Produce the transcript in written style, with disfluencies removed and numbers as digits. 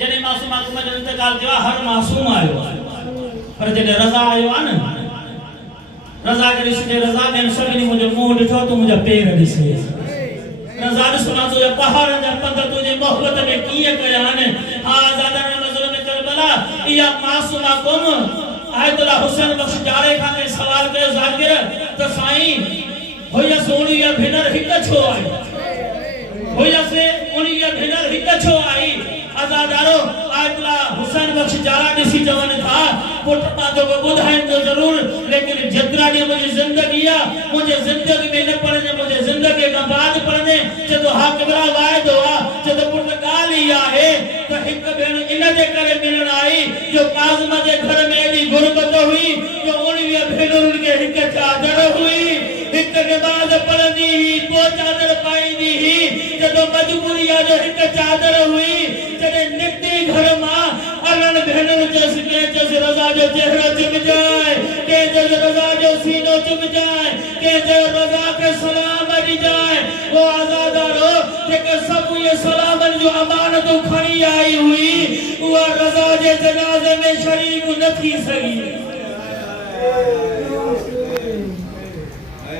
जने मासूम आकुम जो इंतकाल थियो हर मासूम आयो पर जने रजा आयो आ न रजा करे सुठे रजा ने सभिनी मुझे मुंह ॾिठो तो मुझे पेर ॾिसे रजा सुना तो पहाड़ जा पंध तुझे मोहब्बत में कीअं कया आहिनि हा आज़ादा नज़र में करबला इहा मासूम आकुम आयतुल्ला हुसैन बख्श जारे खां के सवाल कयो ज़ाकिर त साईं होया सोणी या भेनर हिक छो आई होया से उनी या भेनर हिक छो आई आज़ादारो आयतुल्ला हुसैन बख्श जारा ॾिसी चवनि था पुट पादो को ॿुधाइनि तो जरूर लेकिन जेतिरा ॾींहं मुंहिंजी ज़िंदगी आहे मुंहिंजे ज़िंदगी में न पढ़ने मुंहिंजे ज़िंदगी खां बाद पढ़ने चतो हा किबरा वाइदो आहे चतो पुट ॻाल्हि ई आहे त हिक भेण इन जे करे मिलण आई जो काज़िम जे घर में एॾी गुरबत हुई जो 19 भेनरुनि खे हिक चादर हुई हिक नमाज़ पढ़ंदी हुई को चादर पाईंदी हुई जॾहिं मजबूरी आहे जो हिक चादर हुई जॾहिं निकिती घर मां अरण भेनर चयसि के चयसि रज़ा जो चेहरो चुम जाए के चयसि रज़ा जो सीनो चुम जाए के चयसि रज़ा के सलाम ॾी जाए वो आज़ादारो जेके सभु इहे सलामनि जो अमानतूं खणी आई हुई उहा रज़ा जे जनाज़े में शरीक न थी सघी